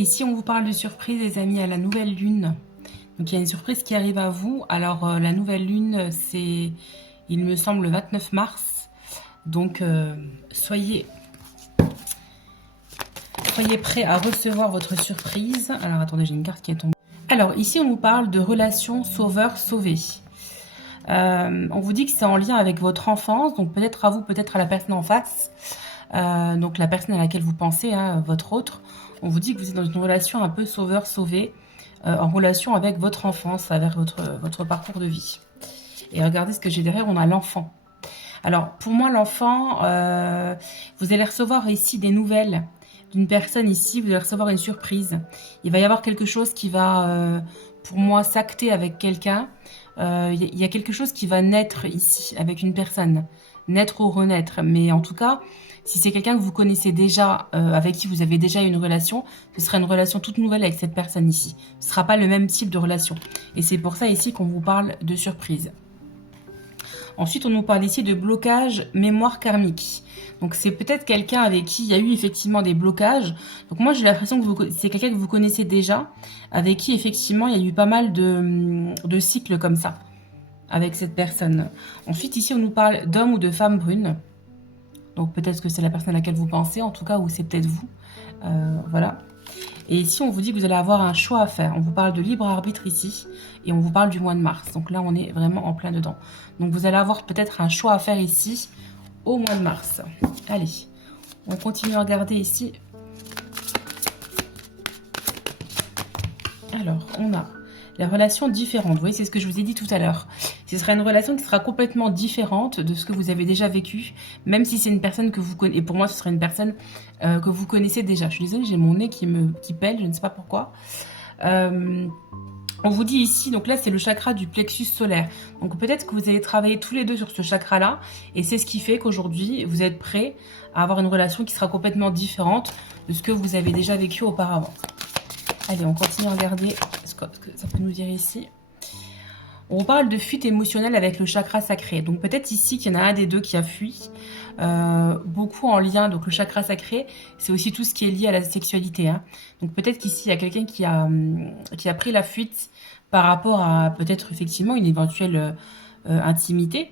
Et si on vous parle de surprise, les amis, à la nouvelle lune, donc il y a une surprise qui arrive à vous. Alors la nouvelle lune, c'est, il me semble, le 29 mars. Donc soyez prêts à recevoir votre surprise. Alors attendez, j'ai une carte qui est tombée. Alors ici, on nous parle de relation sauveur-sauvé. On vous dit que c'est en lien avec votre enfance, donc peut-être à vous, peut-être à la personne en face. Donc la personne à laquelle vous pensez, hein, votre autre. On vous dit que vous êtes dans une relation un peu sauveur-sauvé, en relation avec votre enfance, avec votre parcours de vie. Et regardez ce que j'ai derrière, on a l'enfant. Alors pour moi, l'enfant, vous allez recevoir ici des nouvelles d'une personne ici, vous allez recevoir une surprise. Il va y avoir quelque chose qui va, pour moi, s'acter avec quelqu'un. Il y a quelque chose qui va naître ici avec une personne, naître ou renaître. Mais en tout cas, si c'est quelqu'un que vous connaissez déjà, avec qui vous avez déjà une relation, ce sera une relation toute nouvelle avec cette personne ici. Ce ne sera pas le même type de relation. Et c'est pour ça ici qu'on vous parle de surprise. Ensuite, on nous parle ici de blocage mémoire karmique. Donc, c'est peut-être quelqu'un avec qui il y a eu effectivement des blocages. Donc, moi, j'ai l'impression que c'est quelqu'un que vous connaissez déjà, avec qui effectivement il y a eu pas mal de cycles comme ça, avec cette personne. Ensuite, ici, on nous parle d'homme ou de femme brune. Donc, peut-être que c'est la personne à laquelle vous pensez, en tout cas, ou c'est peut-être vous. Voilà. Et ici, on vous dit que vous allez avoir un choix à faire. On vous parle de libre arbitre ici, et on vous parle du mois de mars. Donc là, on est vraiment en plein dedans. Donc vous allez avoir peut-être un choix à faire ici, au mois de mars. Allez, on continue à regarder ici. Alors, on a la relation différente. Vous voyez, c'est ce que je vous ai dit tout à l'heure. Ce sera une relation qui sera complètement différente de ce que vous avez déjà vécu, même si c'est une personne que vous connaissez. Et pour moi, ce sera une personne que vous connaissez déjà. Je suis désolée, j'ai mon nez qui pèle, je ne sais pas pourquoi. On vous dit ici, donc là, c'est le chakra du plexus solaire. Donc peut-être que vous allez travailler tous les deux sur ce chakra-là. Et c'est ce qui fait qu'aujourd'hui, vous êtes prêts à avoir une relation qui sera complètement différente de ce que vous avez déjà vécu auparavant. Allez, on continue à regarder ce que ça peut nous dire ici. On parle de fuite émotionnelle avec le chakra sacré. Donc peut-être ici qu'il y en a un des deux qui a fui. Beaucoup en lien, donc le chakra sacré, c'est aussi tout ce qui est lié à la sexualité. Hein. Donc peut-être qu'ici, il y a quelqu'un qui a pris la fuite par rapport à peut-être effectivement une éventuelle intimité.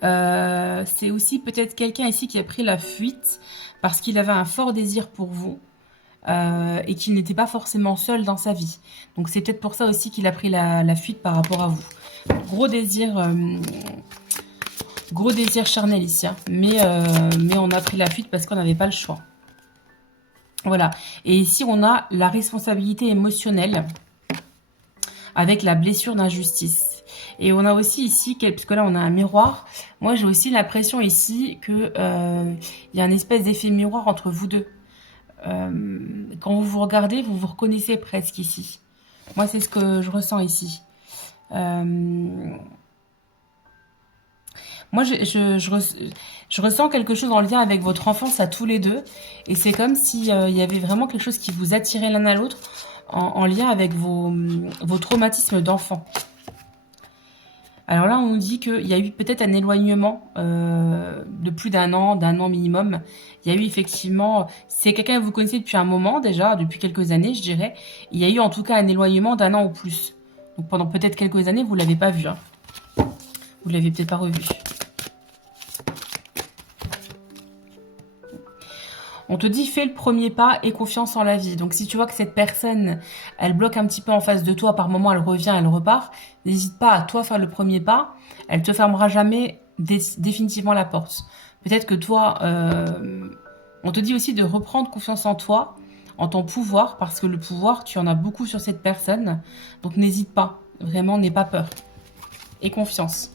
C'est aussi peut-être quelqu'un ici qui a pris la fuite parce qu'il avait un fort désir pour vous. Et qu'il n'était pas forcément seul dans sa vie. Donc c'est peut-être pour ça aussi qu'il a pris la fuite par rapport à vous. Gros désir charnel ici, hein. Mais on a pris la fuite parce qu'on n'avait pas le choix. Voilà. Et ici, on a la responsabilité émotionnelle avec la blessure d'injustice. Et on a aussi ici, parce que là, on a un miroir. Moi, j'ai aussi l'impression ici qu'il y a une espèce d'effet miroir entre vous deux. Quand vous vous regardez, vous vous reconnaissez presque ici. Moi, c'est ce que je ressens ici. Moi, je ressens quelque chose en lien avec votre enfance à tous les deux. Et c'est comme s'il y avait vraiment quelque chose qui vous attirait l'un à l'autre en lien avec vos traumatismes d'enfant. Alors là, on nous dit qu'il y a eu peut-être un éloignement de plus d'un an minimum. Il y a eu effectivement, c'est quelqu'un que vous connaissez depuis un moment déjà, depuis quelques années, je dirais. Il y a eu en tout cas un éloignement d'un an ou plus. Donc pendant peut-être quelques années, vous ne l'avez pas vu. Hein. Vous ne l'avez peut-être pas revu. On te dit, fais le premier pas et confiance en la vie. Donc, si tu vois que cette personne, elle bloque un petit peu en face de toi, par moment, elle revient, elle repart, n'hésite pas à toi faire le premier pas. Elle te fermera jamais définitivement la porte. Peut-être que toi, on te dit aussi de reprendre confiance en toi, en ton pouvoir, parce que le pouvoir, tu en as beaucoup sur cette personne. Donc, n'hésite pas. Vraiment, n'aie pas peur. Et confiance.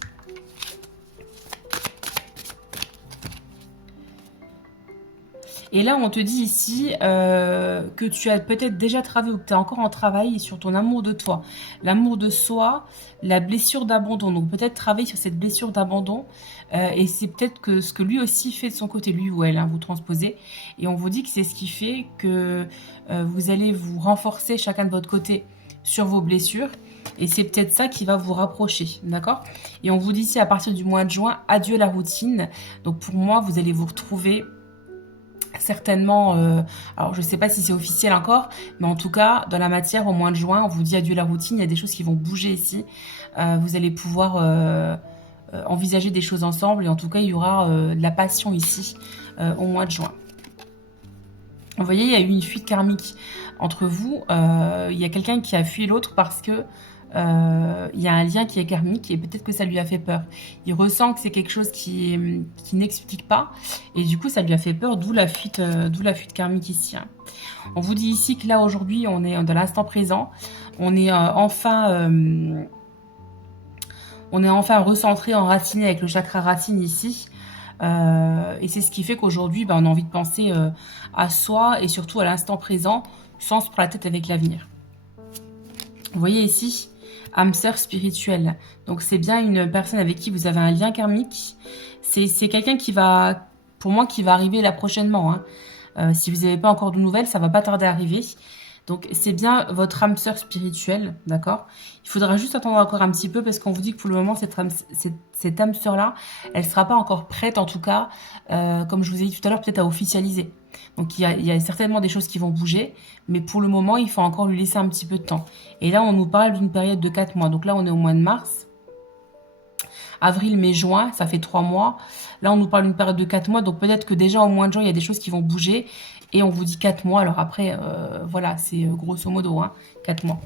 Et là, on te dit ici que tu as peut-être déjà travaillé ou que tu es encore en travail sur ton amour de toi. L'amour de soi, la blessure d'abandon. Donc peut-être travailler sur cette blessure d'abandon. Et c'est peut-être que ce que lui aussi fait de son côté, lui ou elle, hein, vous transposez. Et on vous dit que c'est ce qui fait que vous allez vous renforcer chacun de votre côté sur vos blessures. Et c'est peut-être ça qui va vous rapprocher, d'accord? Et on vous dit ici à partir du mois de juin, adieu la routine. Donc pour moi, vous allez vous retrouver certainement, alors je ne sais pas si c'est officiel encore, mais en tout cas, dans la matière, au mois de juin, on vous dit adieu la routine, il y a des choses qui vont bouger ici. Vous allez pouvoir envisager des choses ensemble, et en tout cas, il y aura de la passion ici au mois de juin. Vous voyez, il y a eu une fuite karmique entre vous. Il y a quelqu'un qui a fui l'autre parce que il y a un lien qui est karmique et peut-être que ça lui a fait peur. Il ressent que c'est quelque chose qui n'explique pas et du coup ça lui a fait peur, d'où la fuite karmique ici. Hein. On vous dit ici que là aujourd'hui on est dans l'instant présent, on est enfin recentré, enraciné avec le chakra racine ici. Et c'est ce qui fait qu'aujourd'hui, on a envie de penser à soi et surtout à l'instant présent, sans se prendre la tête avec l'avenir. Vous voyez ici, âme sœur spirituelle. Donc c'est bien une personne avec qui vous avez un lien karmique. C'est quelqu'un qui va, pour moi, qui va arriver là prochainement. Hein. Si vous n'avez pas encore de nouvelles, ça va pas tarder à arriver. Donc c'est bien votre âme sœur spirituelle, d'accord? Il faudra juste attendre encore un petit peu parce qu'on vous dit que pour le moment, cette âme sœur-là, elle ne sera pas encore prête, en tout cas, comme je vous ai dit tout à l'heure, peut-être à officialiser. Donc il y a certainement des choses qui vont bouger, mais pour le moment, il faut encore lui laisser un petit peu de temps. Et là, on nous parle d'une période de 4 mois. Donc là, on est au mois de mars. Avril, mai, juin, ça fait 3 mois. Là, on nous parle d'une période de 4 mois. Donc peut-être que déjà au mois de juin, il y a des choses qui vont bouger. Et on vous dit 4 mois. Alors après, voilà, c'est grosso modo, hein, 4 mois.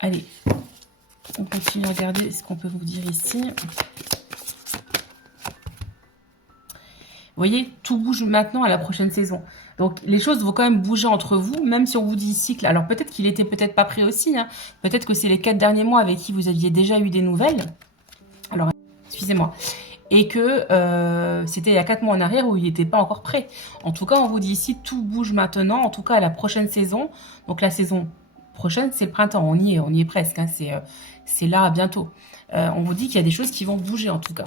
Allez, on continue à regarder ce qu'on peut vous dire ici. Vous voyez, tout bouge maintenant à la prochaine saison. Donc, les choses vont quand même bouger entre vous, même si on vous dit cycle. Alors, peut-être qu'il était peut-être pas prêt aussi. Hein. Peut-être que c'est les 4 derniers mois avec qui vous aviez déjà eu des nouvelles. Alors, excusez-moi. Et que c'était il y a 4 mois en arrière où il n'était pas encore prêt. En tout cas, on vous dit ici, tout bouge maintenant. En tout cas, à la prochaine saison. Donc, la saison prochaine, c'est le printemps. On y est presque. Hein. C'est là, bientôt. On vous dit qu'il y a des choses qui vont bouger, en tout cas.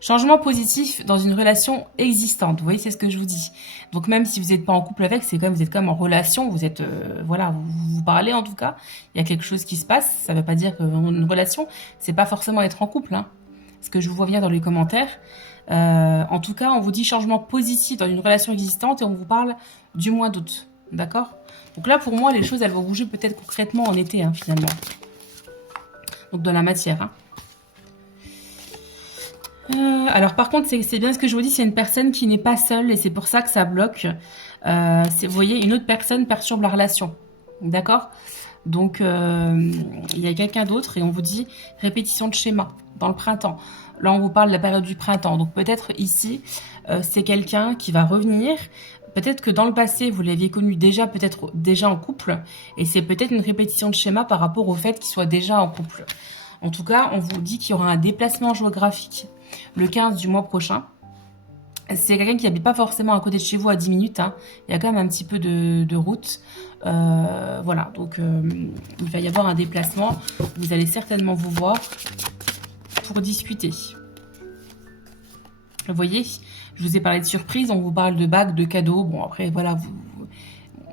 Changement positif dans une relation existante. Vous voyez, c'est ce que je vous dis. Donc, même si vous n'êtes pas en couple avec, c'est quand même, vous êtes quand même en relation. Vous êtes, voilà, vous parlez en tout cas. Il y a quelque chose qui se passe. Ça ne veut pas dire qu'une relation, c'est pas forcément être en couple. Hein. Ce que je vous vois bien dans les commentaires. En tout cas, on vous dit changement positif dans une relation existante et on vous parle du mois d'août. D'accord? Donc là, pour moi, les choses, elles vont bouger peut-être concrètement en été, hein, finalement. Donc, dans la matière, hein. Alors par contre, c'est bien ce que je vous dis, c'est une personne qui n'est pas seule et c'est pour ça que ça bloque. Vous voyez, une autre personne perturbe la relation. D'accord? Donc, il y a quelqu'un d'autre et on vous dit répétition de schéma dans le printemps. Là, on vous parle de la période du printemps. Donc peut-être ici, c'est quelqu'un qui va revenir. Peut-être que dans le passé, vous l'aviez connu peut-être déjà en couple. Et c'est peut-être une répétition de schéma par rapport au fait qu'il soit déjà en couple. En tout cas, on vous dit qu'il y aura un déplacement géographique le 15 du mois prochain. C'est quelqu'un qui n'habite pas forcément à côté de chez vous à 10 minutes. Hein. Il y a quand même un petit peu de route. Voilà, donc il va y avoir un déplacement. Vous allez certainement vous voir pour discuter. Vous voyez, je vous ai parlé de surprise. On vous parle de bagues, de cadeaux. Bon, après, voilà,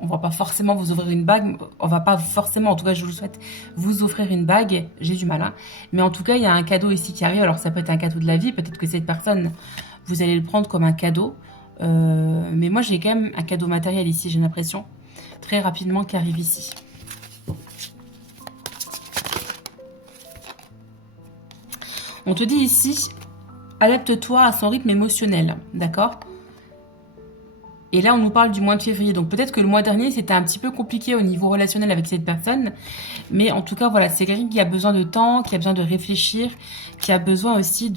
on va pas forcément vous offrir une bague. On va pas forcément, en tout cas je vous le souhaite, vous offrir une bague. J'ai du mal, hein. Mais en tout cas, il y a un cadeau ici qui arrive. Alors ça peut être un cadeau de la vie. Peut-être que cette personne, vous allez le prendre comme un cadeau. Mais moi, j'ai quand même un cadeau matériel ici, j'ai l'impression. Très rapidement qui arrive ici. On te dit ici, adapte-toi à son rythme émotionnel. D'accord ? Et là, on nous parle du mois de février. Donc, peut-être que le mois dernier, c'était un petit peu compliqué au niveau relationnel avec cette personne. Mais en tout cas, voilà, c'est quelqu'un qui a besoin de temps, qui a besoin de réfléchir, qui a besoin aussi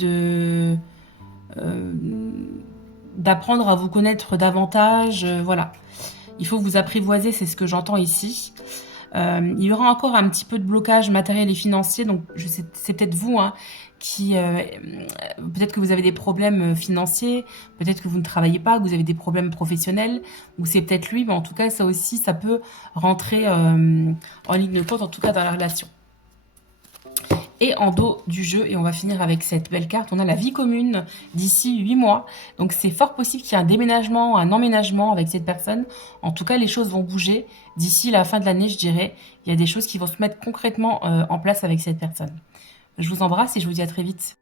d'apprendre à vous connaître davantage. Voilà. Il faut vous apprivoiser, c'est ce que j'entends ici. Il y aura encore un petit peu de blocage matériel et financier. Donc, c'est peut-être vous, hein, qui peut-être que vous avez des problèmes financiers, peut-être que vous ne travaillez pas, que vous avez des problèmes professionnels, ou c'est peut-être lui, mais en tout cas, ça aussi, ça peut rentrer en ligne de compte, en tout cas dans la relation. Et en dos du jeu, et on va finir avec cette belle carte, on a la vie commune d'ici 8 mois. Donc c'est fort possible qu'il y ait un déménagement, un emménagement avec cette personne. En tout cas, les choses vont bouger. D'ici la fin de l'année, je dirais, il y a des choses qui vont se mettre concrètement en place avec cette personne. Je vous embrasse et je vous dis à très vite.